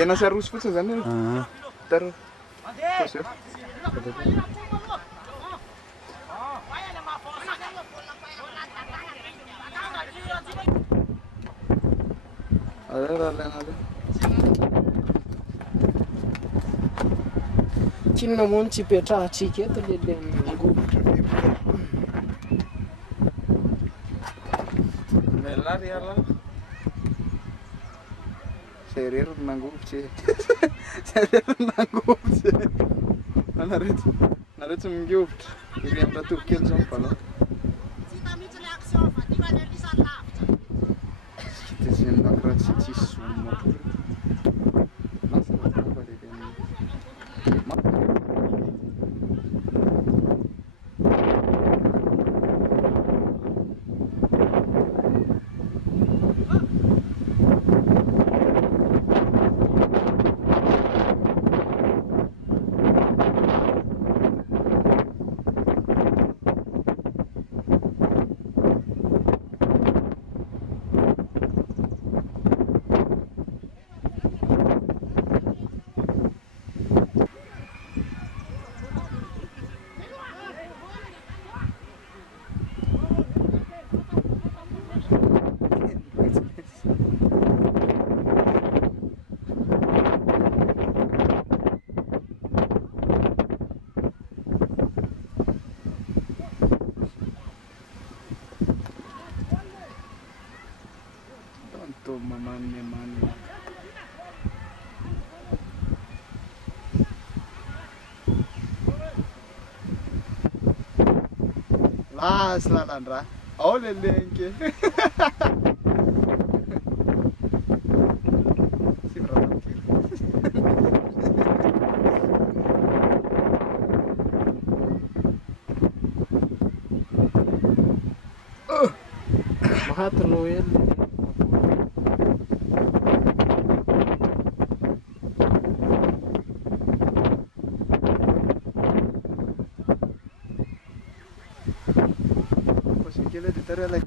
Yana sa roso fotsiny zany io. Tara. Fotsy. Kinona moa tsy ipetrahantsika eto lele mangovotra. Melary ala. Sereiro nangovotry. Sereiro nangovotry. Nareto mingovotry. Iry amin'ny ratovo kely zao mipalao. Kitezena raha tsy tsisy zoom akory. Selalandra. Oh lelengke. Si beramakir. Mahat Noel. Like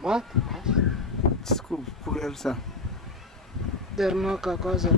what? School for Elsa. There's no cosa.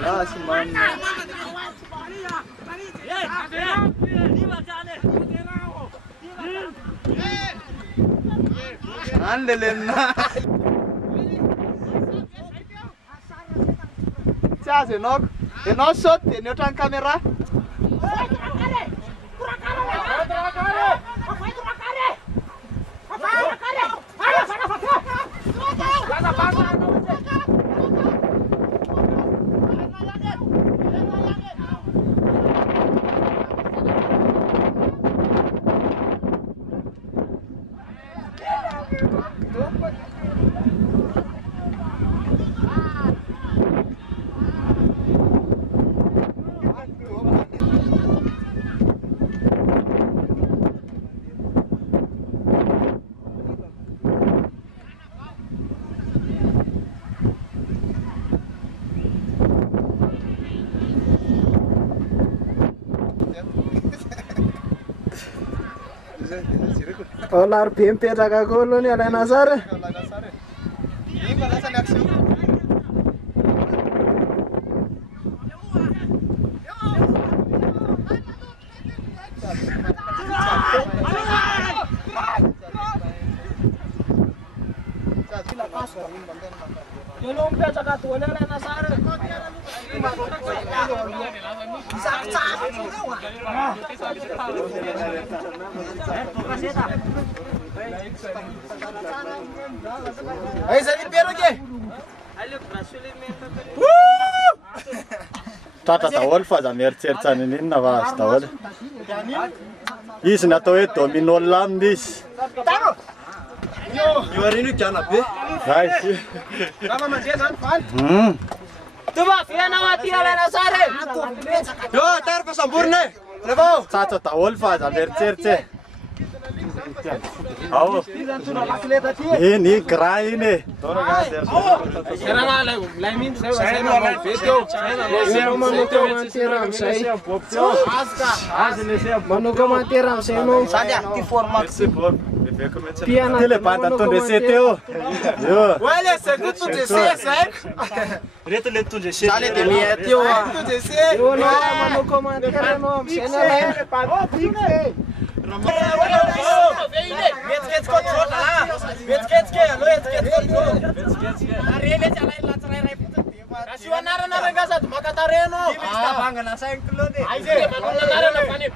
Last month. Andelena. Tiens, et non saute, et notre caméra. Olary be mipetraka koa aloha ny alaina sara. Tratra daholo fa aza mieritseritsany ninona fa azy daholo. Izy natao hoe domino lamina izy. Io arino gana be. Vai. Tuba fianao aty alaina sara. Yo, tarpa samborne. Levao. Tratra daholo fa aza mieritseritsy. Ao. Iny grand iny. Manao commentaire amizay anao. Tyle banda tondre C teo. Yo. Olha, segundo tu disse, sai? Reto le tu disse. Sale de minha tio. Tu disse. Eo anao manao commentaire anao amizay anao.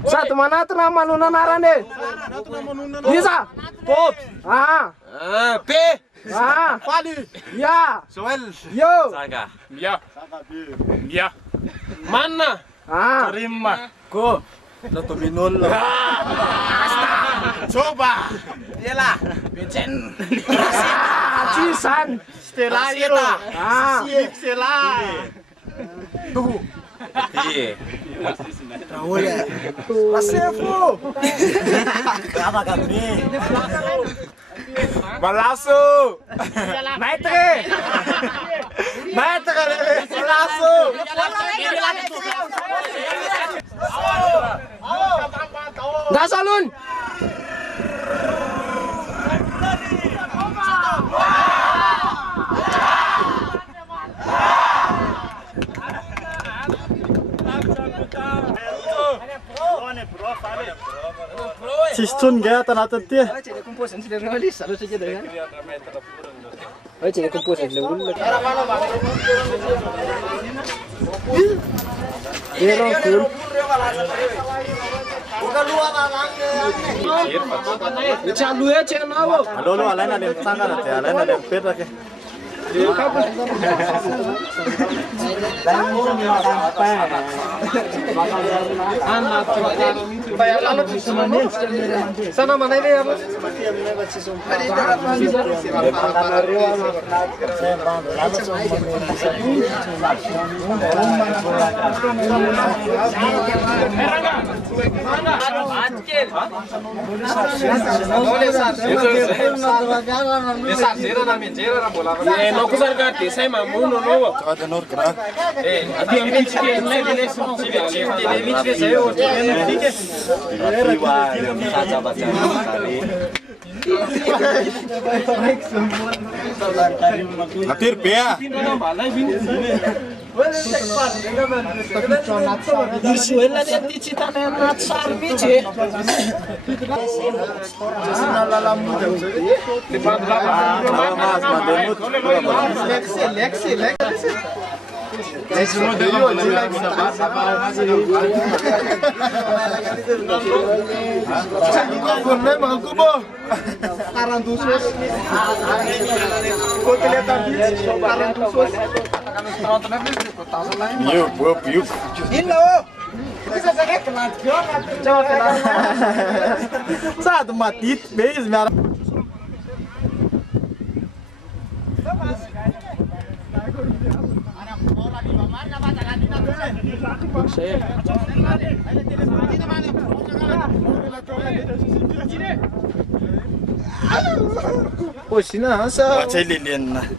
Sady manatona manona anarany. Iza? Pop. P. Fali. Ya. Joel. Yo. Saga. Mia. Mia. Manna. Rimma. Go. La domino. Coba. Ela. Vincent. Cisan. Stella Ira. Silip Stella. Tuh. Iya. Olha. Acervo. Brava kami. Balasso. Maitre. Maitre. Balasso. Dasalun. Sistun gaya tanah tia. Jadi komposen sudah realis, harus saja dah kan. Oh, jadi komposen dulu. Zero full. Chalu ya channel wo. Halo alain ada yang sangat ada, alain ada yang peta ke. Sana mana ini apa? Não kusar kati, saya mamu nono. Ada nur kena. Adi amit ke, nai bile saya Saja baca kali. Hatir pea. Suela nanti cita nenat sarbice. Satu mati, beijo, minha. Pois não, só. Pode ser Liliana.